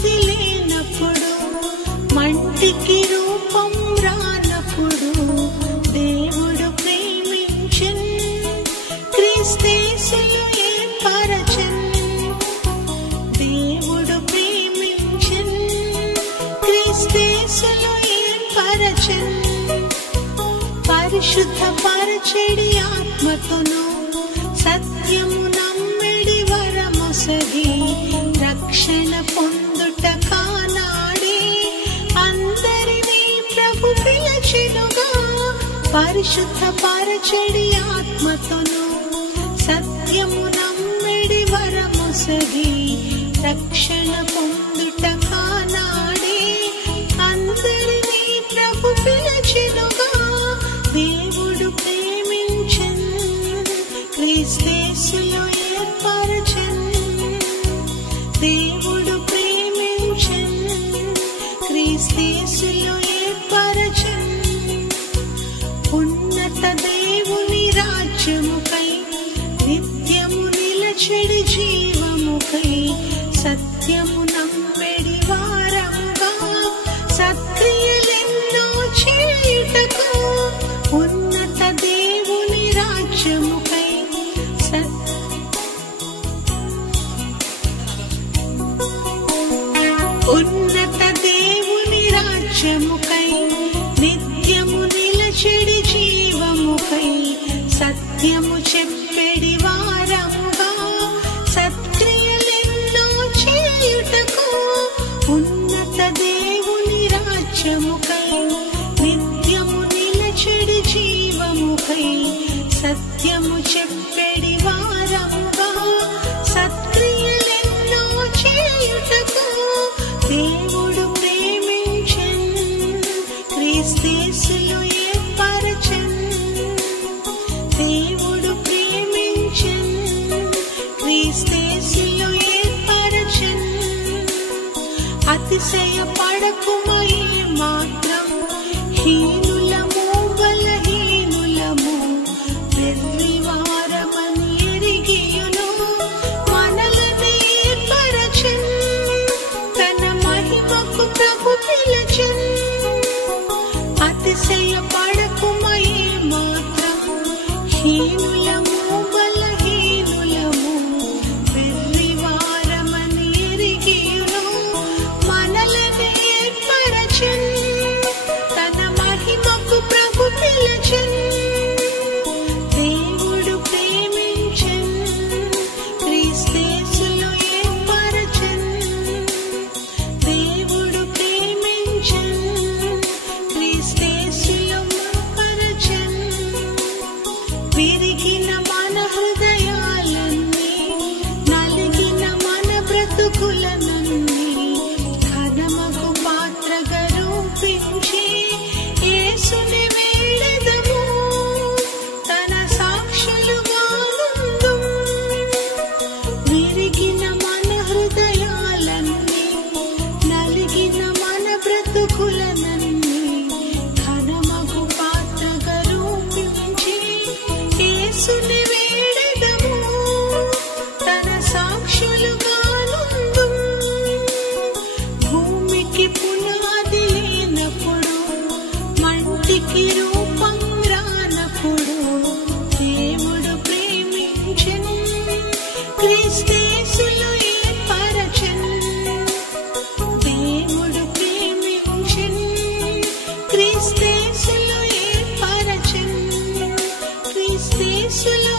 పునాది లేనప్పుడు, మంటికి రూపం రానప్పుడు దేవుడు ప్రేమించెన్, క్రీస్తేసులో ఏర్పరచెన్. దేవుడు ప్రేమించెన్, క్రీస్తేసులో ఏర్పరచెన్. పరిశుద్ధ పరచెడి ఆత్మతోను సత్యము నమ్మెడి వరమొసగి రక్షణ పొందుట కానాడే అందరినీ ప్రభు పిలచెనుగా. పరిశుద్ధ పరచెడి ఆత్మతోను సత్యము నమ్మెడి వరమొసగి రక్షణ పొందుట కానాడే అందరినీ ప్రభు పిలచెనుగా. దేవుడు ప్రేమించెన్, క్రీస్తేసులో ఏర్పరచెన్. దేవుడు ప్రేమించెన్, క్రీస్తేసులో ఏర్పరచెన్. ఉన్నత దేవుని రాజ్యముకై నిత్యము నిలచెడి జీవముకై సత్యము నమ్మెడి వారముగా సత్క్రియలెన్నో చేయుటకు. ఉన్నత దేవుని రాజ్యముకై ఉన్నత దేవుని రాజ్యముకై నిత్యము నిలచెడి జీవముకై సత్యము చెప్పెడి వారముగా సత్క్రియలెన్నో చేయుటకు. ఉన్నత దేవుని రాజ్యముకై నిత్యము నిలచెడి జీవముకై సత్యము చెప్పెడి వారముగా సత్క్రియలెన్నో చేయుటకు. దేవుడు ప్రేమించెన్, క్రీస్తేసులో ఏర్పరచెన్. దేవుడు ప్రేమించెన్, క్రీస్తేసులో ఏర్పరచెన్. అతిశయపడకుమయే మాత్రం హీనులము బలహీనులము వెర్రివారమని ఎరిగియును మనలను ఏర్పరచెన్. తన మహిమకు ప్రభు పిలచెన్. అతిశయపడకుమయే మాత్రం హీనులము బలహీనులము వెర్రివారమని ఎరిగియును మనలను ఏర్పరచెన్. తన మహిమకు ప్రభు పిలచెన్. దేవుడు ప్రేమించెన్, క్రీస్తేసులో ఏర్పరచెన్. దేవుడు ప్రేమించెన్, క్రీస్తేసులో ఏర్పరచెన్. విరిగిన మన హృదయాలన్నీ నలిగిన మన బ్రతుకులనన్నీ ఘనమగు పాత్రగా రూపించి యేసుని వేడెదము తన సాక్షులుగా నుందుం. విరిగిన మన హృదయాలన్నీ నలిగిన మన బ్రతుకులనన్నీ ఘనమగు పాత్రగా రూపించి యేసుని వేడెదము తన సాక్షులుగా నుందుం. భూమికి పునాది లేనప్పుడు, మంటికి రూపం రానప్పుడు దేవుడు ప్రేమించెన్, క్రీస్తేసులో ఏర్పరచెన్. దేవుడు ప్రేమించెన్, క్రీస్తేసులో ఏర్పరచెన్. క్రీస్తేసులో